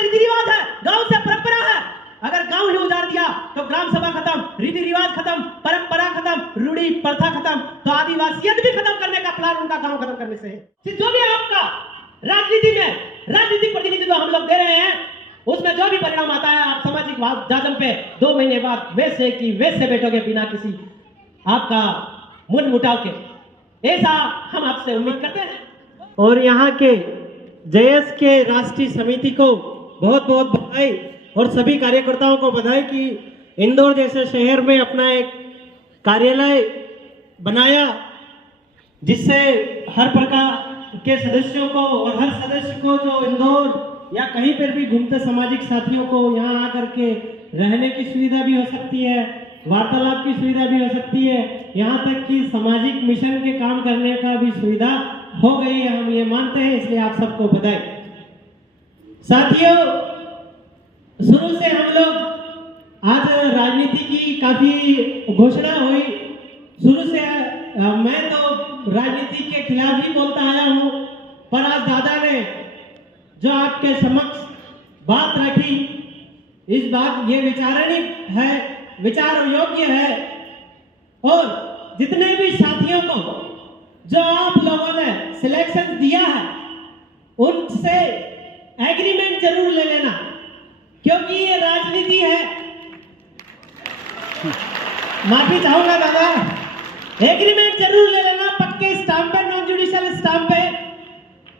से रीति रिवाज है, गांव से परंपरा है। अगर गांव ही उजाड़ दिया तो ग्राम सभा खत्म, रीति रिवाज खत्म, परंपरा खत्म, रूढ़ी प्रथा खत्म, तो आदिवासियत भी खत्म करने का प्लान उनका गांव खत्म करने से है। जो भी आपका राजनीति में राजनीतिक प्रतिनिधित्व हम लोग दे रहे हैं, उसमें जो भी परिणाम आता है, आप सामाजिक जाजम पे 2 महीने बाद वैसे की वैसे बैठोगे बिना किसी आपका मन मुटाव के, ऐसा हम आपसे उम्मीद करते हैं। और यहाँ के जेएस के राष्ट्रीय समिति को बहुत बहुत बधाई और सभी कार्यकर्ताओं को बधाई कि इंदौर जैसे शहर में अपना एक कार्यालय बनाया, जिससे हर प्रकार के सदस्यों को और हर सदस्य को जो इंदौर या कहीं पर भी घूमते सामाजिक साथियों को यहाँ आकर के रहने की सुविधा भी हो सकती है, वार्तालाप की सुविधा भी हो सकती है, यहाँ तक कि सामाजिक मिशन के काम करने का भी सुविधा हो गई है, हम ये मानते हैं। इसलिए आप सबको बधाई। साथियों, शुरू से हम लोग आज राजनीति की काफी घोषणा हुई। शुरू से मैं तो राजनीति के खिलाफ ही बोलता आया हूँ, पर आज दादा ने जो आपके समक्ष बात रखी, इस बात ये विचारणीय है, विचार योग्य है। और जितने भी साथियों को जो आप लोगों ने सिलेक्शन दिया है, उनसे एग्रीमेंट जरूर ले लेना, क्योंकि ये राजनीति है। माफी चाहूंगा दादा, एग्रीमेंट जरूर ले लेना, पक्के स्टाम्प पे, नॉन जुडिशियल स्टाम्प पे,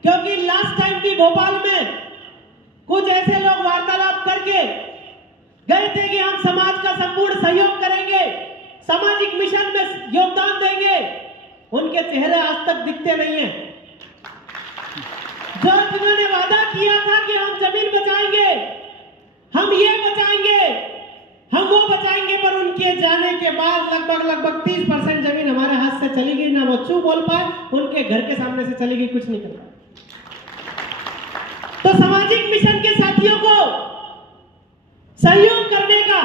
क्योंकि लास्ट टाइम की भोपाल में कुछ ऐसे लोग वार्तालाप करके गए थे कि हम समाज का संपूर्ण सहयोग करेंगे, सामाजिक मिशन में योगदान देंगे। उनके चेहरे आज तक दिखते नहीं हैं। जो जिन्होंने वादा किया था कि हम जमीन बचाएंगे, हम ये बचाएंगे, हम वो बचाएंगे, पर उनके जाने के बाद लगभग 30% जमीन हमारे हाथ से चली गई। ना वो चू बोल पाए, उनके घर के सामने से चली गई, कुछ नहीं कर पाए। तो सामाजिक मिशन के साथियों को सहयोग करने का,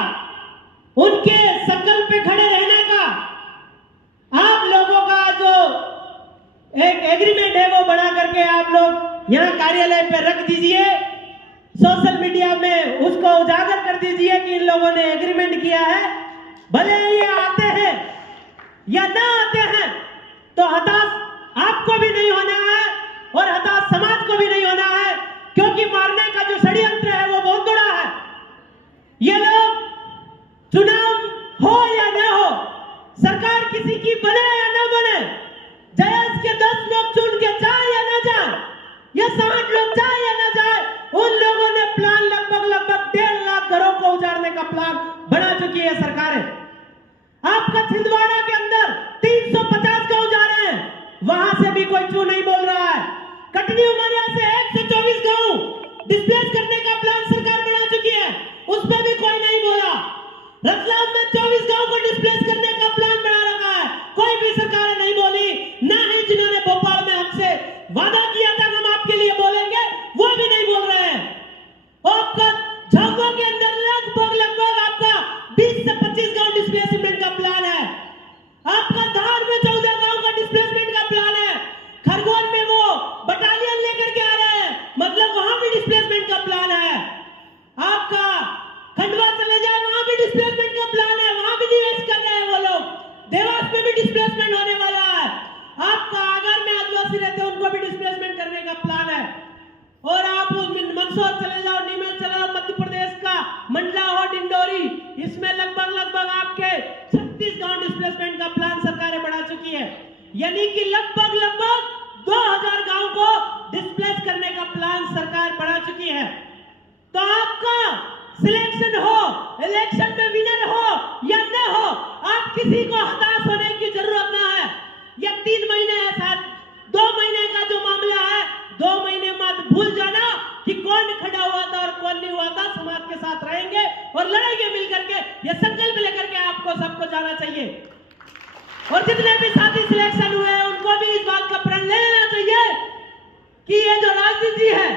उनके संकल्प पे खड़े रहने का, आप लोगों का जो एक एग्रीमेंट है वो बना करके आप लोग यहाँ कार्यालय पे रख दीजिए, सोशल मीडिया में उसको उजागर कर दीजिए कि इन लोगों ने एग्रीमेंट किया है। भले ये आते हैं या ना आते हैं, तो हताश आपको भी नहीं होना है और हताश समाज को भी नहीं होना है, क्योंकि मारने का जो षड्यंत्र है वो बहुत बड़ा है। ये लोग चुनाव हो या ना हो, सरकार किसी की बने या ना बने, जयस के 10 लोग चुन के जाए या ना जाए, या 60 लोग जाए या ना जाए, उन लोगों ने प्लान लगभग 1.5 लाख घरों को उजाड़ने का प्लान बना चुकी है सरकारें। आपका छिंदवाड़ा के अंदर 350 गांव जा रहे हैं, वहां से भी कोई चू नहीं बोल रहा है। कटनी उमरिया से 124 गांव डिस्प्लेस करने का प्लान सरकार बना चुकी है, उस पर भी कोई नहीं बोला। रतलाम में 24 गांव को डिस्प्लेस करने का प्लान बना रखा है, कोई भी सरकार नहीं बोली। ना ही जिन्होंने भोपाल में हमसे वादा किया था हम आपके लिए बोलेंगे, वो भी नहीं बोल रहे हैं। आपका झाबुआ के अंदर लगभग आपका 20 से 25 गांव डिस्प्लेसमेंट का प्लान है। आपका धार में 14 गांव का डिस्प्लेसमेंट का प्लान है। खरगोन में वो बटालियन लेकर के आ रहे हैं, मतलब वहां भी डिस्प्लेसमेंट का प्लान है। आपका खंडवा चले जाए, वहां भी डिस्प्लेसमेंट का प्लान है, वहां भी निवेश कर रहे हैं वो लोग। देवास में भी डिस्प्लेसमेंट होने वाला है। आपका आगर में आदिवासी रहते हैं, उनको भी डिस्प्लेसमेंट करने का प्लान है। और आप मंदसौर चले जाओ, नीमच चले जाओ, मध्य प्रदेश का मंडला हो, डिंडोरी, इसमें लगभग आपके 36 गांव डिस्प्लेसमेंट का प्लान सरकारें बढ़ा चुकी है। यानी कि लगभग 2000 गांव को डिस्प्लेस करने का प्लान सरकार बढ़ा चुकी है। तो आपका सिलेक्शन हो, इलेक्शन में विनर हो या न हो, आप किसी को हताश होने की जरूरत ना है। ये 3 महीने है, साथ 2 महीने का जो मामला है, 2 महीने मत भूल जाना कि कौन खड़ा हुआ था और कौन नहीं हुआ था। समाज के साथ रहेंगे और लड़ेंगे मिलकर के, ये संकल्प लेकर के आपको सबको जाना चाहिए। और जितने भी साथी सिलेक्शन हुए हैं उनको भी इस बात का प्रण ले लेना चाहिए कि ये जो राजनीति है,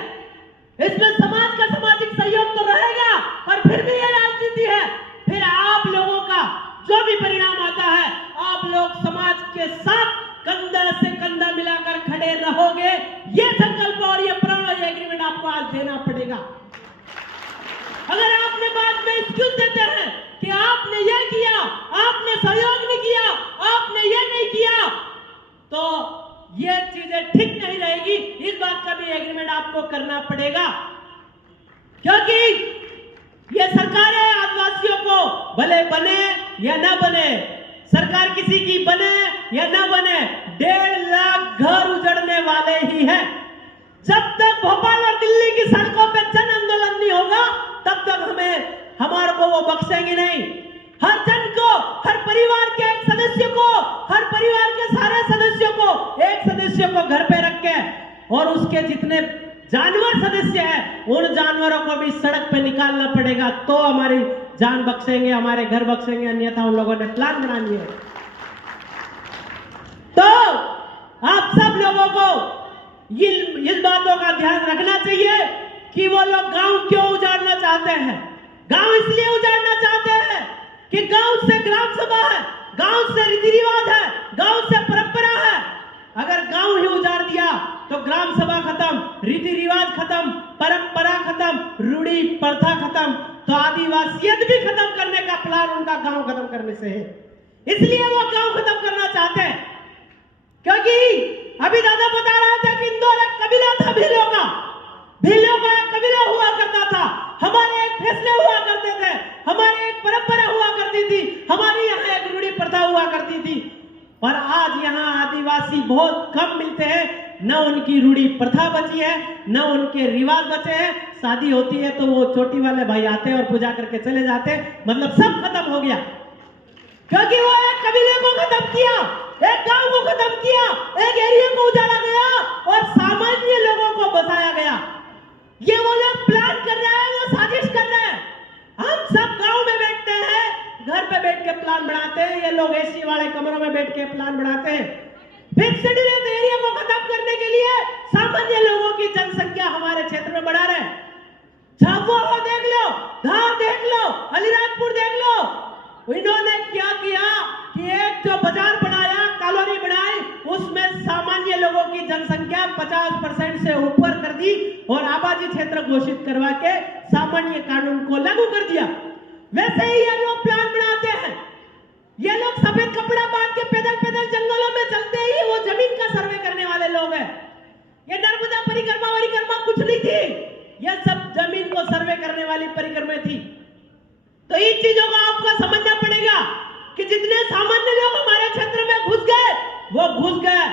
इसमें समाज का सामाजिक सहयोग तो रहेगा, और फिर भी ये राजनीति है। फिर आप लोगों का जो भी परिणाम आता है, आप लोग समाज के साथ कंधा से कंधा मिलाकर खड़े रहोगे। ये संकल्प और ये प्रण और ये एग्रीमेंट आपको आज देना पड़ेगा। एक्सक्यूज देते हैं कि आपने ये किया, आपने सहयोग नहीं किया, आपने ये नहीं किया, तो ये चीजें ठीक नहीं रहेगी। इस बात का भी एग्रीमेंट आपको करना पड़ेगा, क्योंकि ये सरकारें आदिवासियों को भले बने या ना बने, सरकार किसी की बने या ना बने, 1.5 लाख घर उजड़ने वाले ही हैं। जब तक भोपाल और दिल्ली की सड़कों पे जन आंदोलन नहीं होगा, तब तक हमारे को वो बख्शेंगे नहीं। हर जन को, हर परिवार के एक सदस्य को, हर परिवार के सारे सदस्यों को, एक सदस्य को घर पे रख के और उसके जितने जानवर सदस्य हैं, उन जानवरों को भी सड़क पे निकालना पड़ेगा, तो हमारी जान बख्शेंगे, हमारे घर बख्शेंगे, अन्यथा उन लोगों ने प्लान बना लिया। तो आप सब लोगों को इस बातों का ध्यान रखना चाहिए कि वो लोग गांव क्यों उजाड़ना चाहते हैं। गांव इसलिए उजाड़ना चाहते हैं कि गांव से ग्राम सभा है, गांव से रीति रिवाज है, गांव से परंपरा है। अगर गांव ही उजाड़ दिया तो ग्राम सभा खत्म, रीति रिवाज खत्म, परंपरा खत्म, रूढ़ी प्रथा खत्म, तो आदिवासियत भी खत्म करने का प्लान उनका गांव खत्म करने से है। इसलिए वो गांव खत्म करना चाहते हैं, क्योंकि अभी दादा बता रहा था कि इंदौर एक कबीला था भीलों का। भीलों का एक कबीला हुआ करता था, हमारे एक फैसले हुआ करते थे, हमारी एक परंपरा हुआ करती थी, हमारी यहाँ एक रूढ़ी प्रथा हुआ करती थी। पर आज यहाँ आदिवासी बहुत कम मिलते हैं, न उनकी रूढ़ी प्रथा बची है, न उनके रिवाज बचे हैं। शादी होती है तो वो चोटी वाले भाई आते और पूजा करके चले जाते, मतलब सब खत्म हो गया, क्योंकि वो एक कबीले को खत्म किया, एक गांव को खत्म किया, एक एरिया को उजाड़ा गया और सामान्य लोगों को बसाया गया। ये वो लोग प्लान कर रहे हैं, वो साजिश कर रहे हैं। हम सब गांव में बैठते हैं, घर पे बैठ के प्लान बनाते हैं, ये लोग एसी वाले कमरों में बैठ के प्लान बनाते हैं। फिक्स शेड्यूल एरिया को खत्म करने के लिए सामान्य लोगों की जनसंख्या हमारे क्षेत्र में बढ़ा रहे हैं। झाबुआ देख लो, धार देख लो, अलीराजपुर देख लो, इन्होंने क्या किया कि एक जो बाजार बनाया, कॉलोनी बनाई, उसमें सामान्य लोगों की जनसंख्या 50% से ऊपर कर दी और आबादी क्षेत्र घोषित करवा के सामान्य कानून को लागू कर दिया। वैसे ही ये लोग प्लान बनाते हैं, ये लोग सफेद कपड़ा बांध के पैदल पैदल जंगलों में चलते ही वो जमीन का सर्वे करने वाले लोग हैं। ये नर्मदा परिक्रमा कुछ नहीं थी, ये सब जमीन को सर्वे करने वाली परिक्रमा थी। तो इन चीजों को आपको समझना पड़ेगा कि जितने सामान्य लोग हमारे क्षेत्र में घुस गए, वो घुस गए।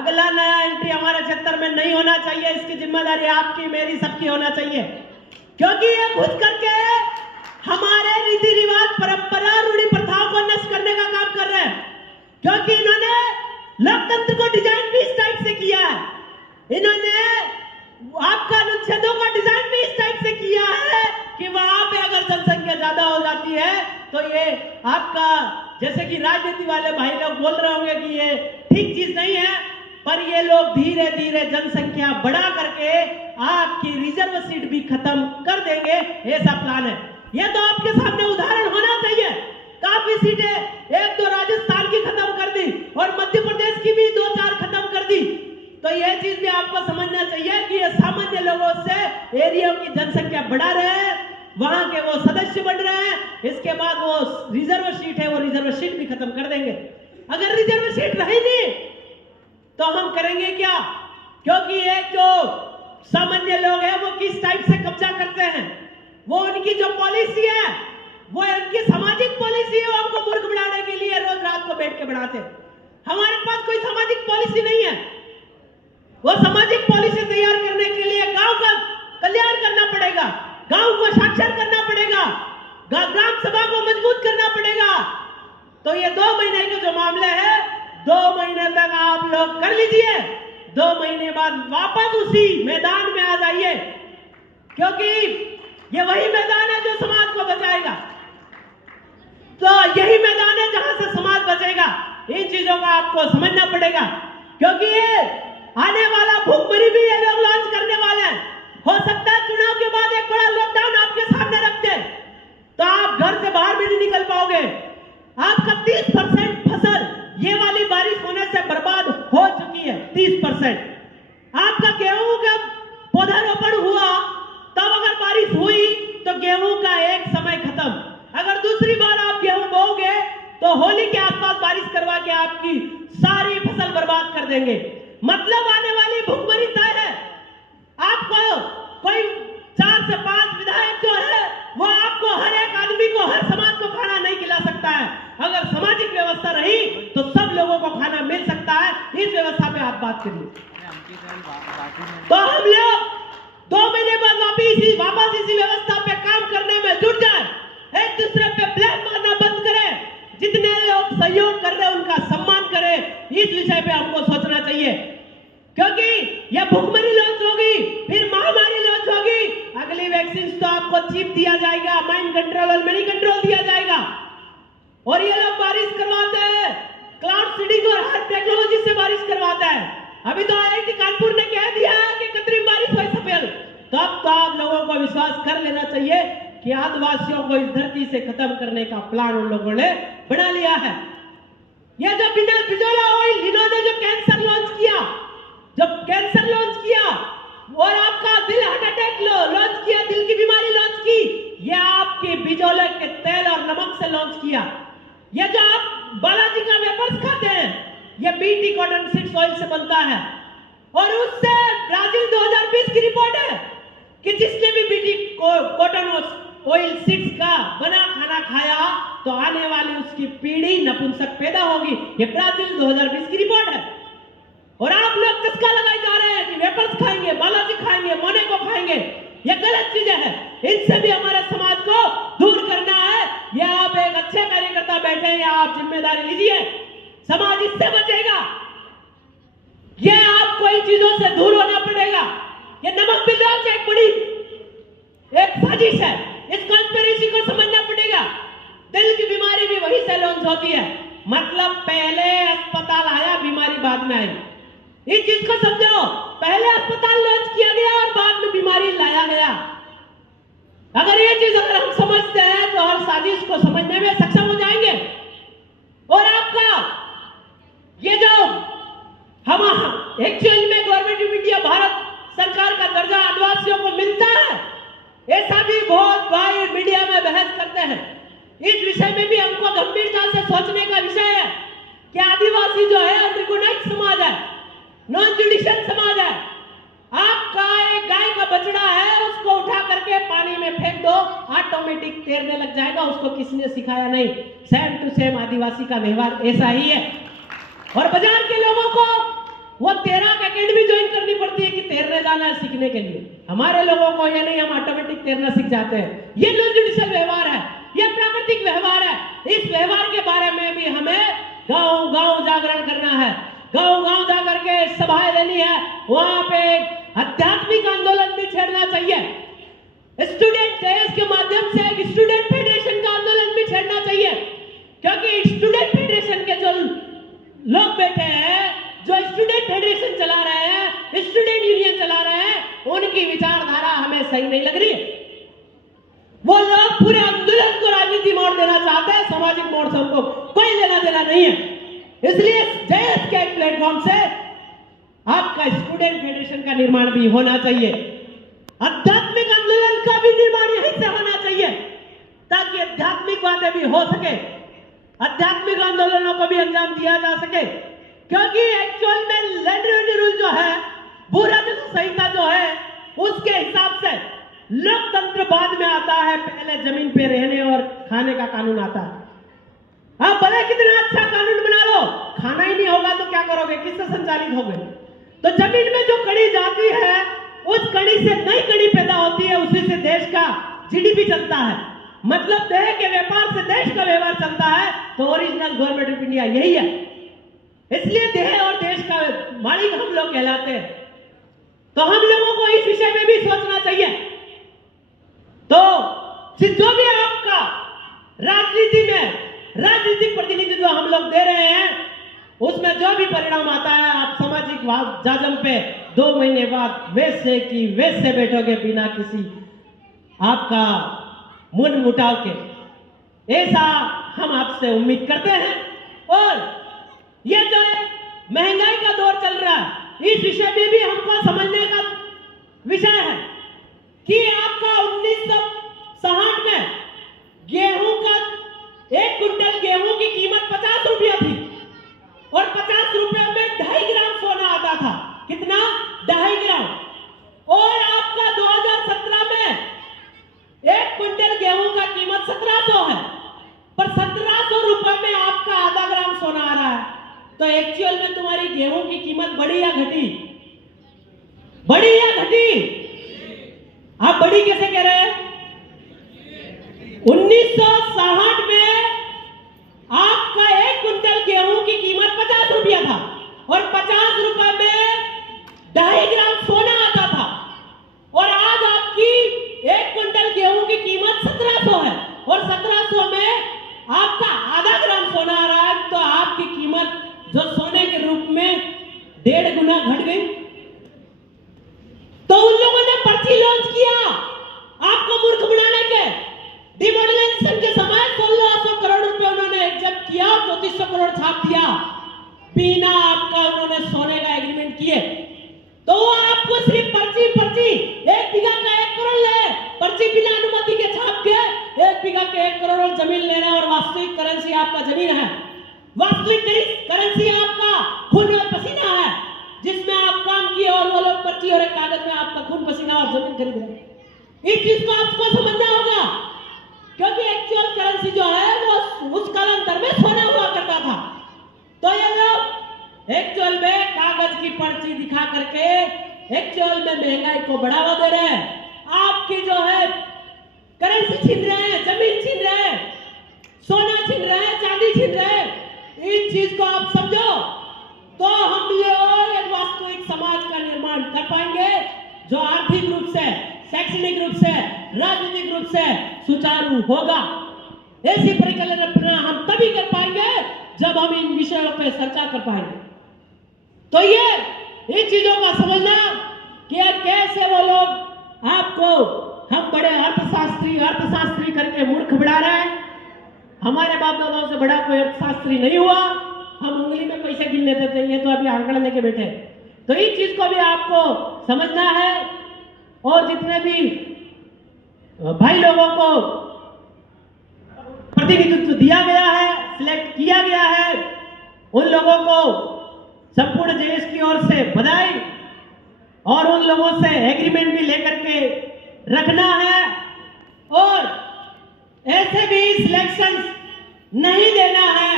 अगला नया एंट्री हमारे क्षेत्र में नहीं होना चाहिए, इसकी जिम्मेदारी आपकी, मेरी, सबकी होना चाहिए, क्योंकि ये घुस करके हमारे रीति रिवाज, परंपरा, रूढ़ी प्रथाओं को नष्ट करने का काम कर रहे हैं। क्योंकि इन्होंने लोकतंत्र को डिजाइन भी इस टाइप से किया है, इन्होंने आपका अनुच्छेदों का डिजाइन भी इस टाइप से किया है कि वहां पे अगर जनसंख्या ज्यादा हो जाती है तो ये आपका, जैसे कि राजनीति वाले भाई लोग बोल रहे होंगे कि ये ठीक चीज नहीं है, पर ये लोग धीरे धीरे जनसंख्या बढ़ा करके आपकी रिजर्व सीट भी खत्म कर देंगे, ऐसा प्लान है। ये तो आपके सामने उदाहरण होना चाहिए। काफी सीटें, 1-2 राजस्थान की खत्म कर दी और मध्य प्रदेश की भी 2-4 खत्म कर दी। तो यह चीज भी आपको समझना चाहिए कि ये सामान्य लोगों से एरिया की जनसंख्या बढ़ा रहे हैं, वहां के वो सदस्य बढ़ रहे हैं, इसके बाद वो रिजर्व सीट है, वो रिजर्व सीट भी खत्म कर देंगे। अगर रिजर्व सीट रही नहीं तो हम करेंगे क्या? क्योंकि ये जो सामान्य लोग हैं वो किस टाइप से कब्जा करते हैं, वो उनकी जो पॉलिसी है, वो उनकी सामाजिक पॉलिसी है, वो हमको मूर्ख बनाने के लिए रोज रात को बैठ के बढ़ाते हैं। हमारे पास कोई सामाजिक पॉलिसी नहीं है। वो सामाजिक पॉलिसी तैयार करने के लिए गांव का कल्याण करना पड़ेगा, गांव को साक्षर करना पड़ेगा, ग्राम सभा को मजबूत करना पड़ेगा। तो ये 2 महीने के जो मामले हैं, 2 महीने तक आप लोग कर लीजिए, 2 महीने बाद वापस उसी मैदान में आ जाइए, क्योंकि ये वही मैदान है जो समाज को बचाएगा। तो यही मैदान है जहां से समाज बचेगा। इन चीजों का आपको समझना पड़ेगा, क्योंकि ये आने वाला भूखमरी भी ये लोग लॉन्च करने वाले हैं। हो सकता है चुनाव के बाद एक बड़ा लॉकडाउन आपके सामने रख दे, तो आप घर से बाहर भी नहीं निकल पाओगे। आपका 30% फसल ये वाली बारिश होने से बर्बाद हो चुकी है। 30% आपका गेहूं का पौधारोपण हुआ, तब अगर बारिश हुई तो गेहूं का एक समय खत्म। तो होली के आसपास बारिश करवा के आपकी सारी फसल बर्बाद कर देंगे। मतलब आने वाली भुखमरी तय है। आपको कोई 4 से 5 विधायक जो है वो आपको हर एक आदमी को, हर समाज को खाना नहीं खिला सकता है। अगर सामाजिक व्यवस्था रही तो सब लोगों को खाना मिल सकता है। इस व्यवस्था पे आप बात करिए। तो हम लोग 2 महीने बाद वापस इसी व्यवस्था पे काम करने में जुट जाए, एक दूसरे पे ब्लेम मारना बंद करें, जितने लोग सहयोग कर रहे हैं उनका सम्मान करें। इस विषय पे हमको सोचना चाहिए, क्योंकि यह भुखमरी लॉन्च होगी, फिर महामारी लॉन्च होगी, अगली वैक्सीन तो आपको चिप दिया जाएगा, माइंड कंट्रोल और मनी कंट्रोल दिया जाएगा। और ये लोग बारिश करवाते हैं, क्लाउड सीडिंग और हाई टेक्नोलॉजी से बारिश करवाता है। अभी तो IIT कानपुर ने कह दिया है कि कृत्रिम बारिश हो सफेद। तब तो आप लोगों को विश्वास कर लेना चाहिए कि आदिवासियों को इस धरती से खत्म करने का प्लान उन लोगों ने बना लिया है। ये जो बिजोला ऑयल इन्होंने जो कैंसर लॉन्च किया, और आपका दिल हार्ट अटैक लॉन्च किया, दिल की बीमारी लॉन्च की, ये आपके बिजोले के तेल और नमक से लॉन्च किया। ये जो आप बालाजी का वेपर्स खाते हैं, ये बीटी कॉटन सीड्स ऑयल से बनता है। और उससे ब्राजील 2020 की रिपोर्ट है कि जिसने भी बीटी कॉटन ऑयल सीड्स का बना खाना खाया तो आने वाली उसकी पीढ़ी नपुंसक पैदा होगी। ये ब्राजील 2020 की रिपोर्ट है। और आप लोग चस्का लगाए जा रहे हैं कि वेपर्स खाएंगे, बालाजी खाएंगे, मोनेको खाएंगे। ये गलत चीजें हैं, इनसे भी हमारे समाज को दूर करना है। या आप एक अच्छे कार्यकर्ता बैठे हैं, या आप जिम्मेदारी लीजिए, समाज इससे बचेगा। ये आपको इन चीजों से दूर होना पड़ेगा। ये नमक बिल लॉन्च एक बड़ी एक साजिश है, इस कॉन्स्पिरेसी को समझना पड़ेगा। दिल की बीमारी भी वहीं से लॉन्च होती है। मतलब पहले अस्पताल आया, बीमारी बाद में आई। इस चीज को समझो, पहले अस्पताल लॉन्च किया गया और बाद में बीमारी लाया गया। अगर ये चीज अगर हम समझते हैं तो हर साजिश को समझने में सक्षम हो जाएंगे। और आपका ये जो हम एक्चुअल में गवर्नमेंट ऑफ इंडिया भारत सरकार का दर्जा आदिवासियों को मिलता है, ऐसा भी बहुत भाई मीडिया में बहस करते हैं। इस विषय में भी हमको गंभीरता से सोचने का विषय है कि आदिवासी जो है अनरिकॉग्नाइज्ड समाज है, नॉन जुडिशियल समाज है। आपका एक गाय का बछड़ा है, उसको उठा करके पानी में फेंक दो, ऑटोमेटिक तैरने लग जाएगा। उसको किसने सिखाया नहीं, सेम टू सेम आदिवासी का व्यवहार ऐसा ही है। और बाजार के लोगों को वो तैराक एकेडमी ज्वाइन करनी पड़ती है कि तैरने जाना है सीखने के लिए। हमारे लोगों को ये नहीं, हम ऑटोमेटिक तैरना सीख जाते हैं। ये नॉन जुडिशियल व्यवहार है, ये प्राकृतिक व्यवहार है। इस व्यवहार के बारे में भी हमें गांव-गांव जागरण करना है, गांव-गांव जाकर के सभाएं लेनी है। वहां पे आध्यात्मिक आंदोलन भी छेड़ना चाहिए। स्टूडेंट डेज के माध्यम से एक स्टूडेंट फेडरेशन का आंदोलन भी छेड़ना चाहिए, क्योंकि स्टूडेंट फेडरेशन के जो लोग बैठे हैं, जो स्टूडेंट फेडरेशन चला रहे हैं, स्टूडेंट यूनियन चला रहे हैं, उनकी विचारधारा हमें सही नहीं लग रही है। वो लोग पूरे आंदोलन को राजनीति मोड़ देना चाहते हैं, सामाजिक मोड़ से उनको कोई लेना देना नहीं है। इसलिए जयस के प्लेटफॉर्म से आपका स्टूडेंट फेडरेशन का निर्माण भी होना चाहिए। आध्यात्मिक आंदोलन का भी निर्माण यहीं से होना चाहिए, ताकि आध्यात्मिक बातें भी हो सके, आध्यात्मिक आंदोलनों को भी अंजाम दिया जा सके। क्योंकि एक्चुअल में लैंड रेवेन्यू रूल जो है, भू राजस्व संहिता जो है, उसके हिसाब से लोकतंत्र बाद में आता है, पहले जमीन पे रहने और खाने का कानून आता है। आप भले कितना अच्छा कानून बना लो, खाना ही नहीं होगा तो क्या करोगे, किससे संचालित होगे? तो जमीन में जो कड़ी जाती है, उस कड़ी से नई कड़ी पैदा होती है, उसी से देश का GDP चलता है। मतलब देह के व्यापार से देश का व्यवहार चलता है। तो ओरिजिनल गवर्नमेंट ऑफ इंडिया यही है। इसलिए देह और देश का मालिक हम लोग कहलाते हैं। तो हम लोगों को इस विषय में भी सोचना चाहिए। तो जो भी आपका राजनीति में राजनीतिक प्रतिनिधित्व हम लोग दे रहे हैं, उसमें जो भी परिणाम आता है, आप सामाजिक जाजम पे 2 महीने बाद वैसे की वैसे बैठोगे, बिना किसी आपका मुन मुटाव के। ऐसा हम आपसे उम्मीद करते हैं। और ये जो है महंगाई का दौर चल रहा है, इस विषय में भी हमको समझने का विषय है कि आपका 1960 में गेहूं का 1 कुंटल गेहूं की कीमत हमारी गेहूं की कीमत बढ़ी या घटी? बढ़ी या घटी? आप बढ़ी कैसे कह रहे हैं? 1960 में आपका 1 कुंटल गेहूं की कीमत 50 रुपया था और 50 रुपए में 2.5 ग्राम सोना आता था, और आज आपकी 1 कुंटल गेहूं की कीमत 1700 है और 1700 में आपका आधा ग्राम सोना आ रहा है। तो आपकी कीमत जो सोने के रूप में 1.5 गुना घट गई। तो उन लोगों ने पर्ची लॉन्च किया आपको मूर्ख बनाने के। डिमोनेटाइजेशन के समय 1600 करोड़ रुपए उन्होंने जब्त किया और 3400 करोड़ छाप दिया, बिना आपका उन्होंने सोने का एग्रीमेंट किए। तो वो आपको सिर्फ पर्ची 1 बीघा का 1 करोड़ ले, पर्ची बिना अनुमति के छाप के 1 बीघा के 1 करोड़ और जमीन ले रहे हैं, और वास्तविक करेंसी आपका जमीन है, वास्तविक करेंसी आपका खून और पसीना है, जिसमें आप काम किए और वो लोग पर्ची और एक कागज में आपका खून पसीना और जमीन खरीद रहे हैं। इस चीज को आपको समझना होगा, क्योंकि एक्चुअल करेंसी जो है वो उस कालांतर में सोना हुआ करता था। तो ये लोग एक्चुअल में कागज की पर्ची दिखा करके एक्चुअल में महंगाई को बढ़ावा दे रहे हैं। आपकी जो है करेंसी छीन रहे हैं, जमीन छीन रहे हैं, सोना छीन रहे हैं, चांदी छीन रहे हैं। इस चीज को आप समझो, तो हम लोग एक वास्तविक समाज का निर्माण कर पाएंगे जो आर्थिक रूप से, शैक्षणिक रूप से, राजनीतिक रूप से सुचारू होगा। ऐसी परिकल्पना हम तभी कर पाएंगे जब हम इन विषयों पर चर्चा कर पाएंगे। तो ये इन चीजों का समझना कि कैसे वो लोग आपको, हम बड़े अर्थशास्त्री करके मूर्ख बना रहे हैं। हमारे बाप दादाओं से बड़ा कोई अर्थशास्त्री नहीं हुआ, हम उंगली में पैसे गिन लेते थे, ये तो अभी आंकड़ा लेके बैठे। तो इस चीज को भी आपको समझना है, और जितने भी भाई लोगों को प्रतिनिधित्व दिया गया है, सिलेक्ट किया गया है, उन लोगों को संपूर्ण देश की ओर से बधाई, और उन लोगों से एग्रीमेंट भी लेकर के रखना है, और ऐसे भी सिलेक्शन नहीं देना है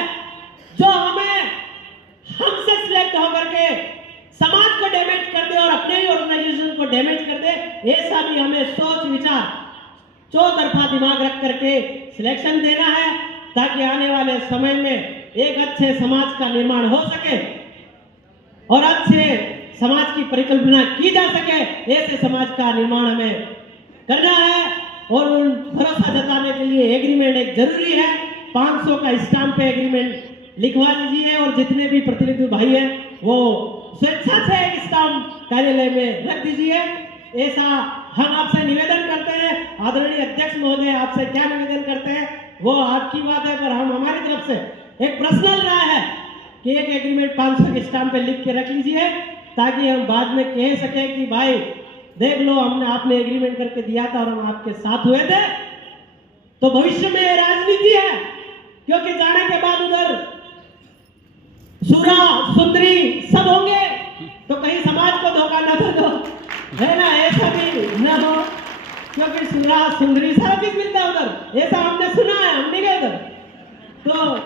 जो हमसे सिलेक्ट होकर के समाज को डैमेज कर दे और अपने ही ऑर्गेनाइजेशन को डैमेज कर दे। ऐसा भी हमें सोच विचार चौतरफा दिमाग रख करके सिलेक्शन देना है, ताकि आने वाले समय में एक अच्छे समाज का निर्माण हो सके और अच्छे समाज की परिकल्पना की जा सके। ऐसे समाज का निर्माण हमें करना है, और उन भरोसा जताने के लिए एग्रीमेंट एक जरूरी है। 500 का स्टाम्प पे एग्रीमेंट लिखवा लीजिए, और जितने भी प्रतिनिधि भाई हैं वो स्वेच्छा से एक स्टाम्प कार्यालय में रख दीजिए। ऐसा हम आपसे निवेदन करते हैं। आदरणीय अध्यक्ष महोदय, आपसे क्या निवेदन करते हैं वो आपकी बात है, पर हम हमारी तरफ से एक पर्सनल राय है कि एक एग्रीमेंट 500 के स्टाम्प पे लिख के रख लीजिए, ताकि हम बाद में कह सके कि भाई देख लो, आपने एग्रीमेंट करके दिया था और हम आपके साथ हुए थे। तो भविष्य में ये राजनीति है, क्योंकि जाने के बाद उधर सुरा सुंदरी सब होंगे, तो कहीं समाज को धोखा न दो, है ना, ऐसा भी न हो, क्योंकि सुरा सुंदरी सारा चीज मिलता है उधर, ऐसा हमने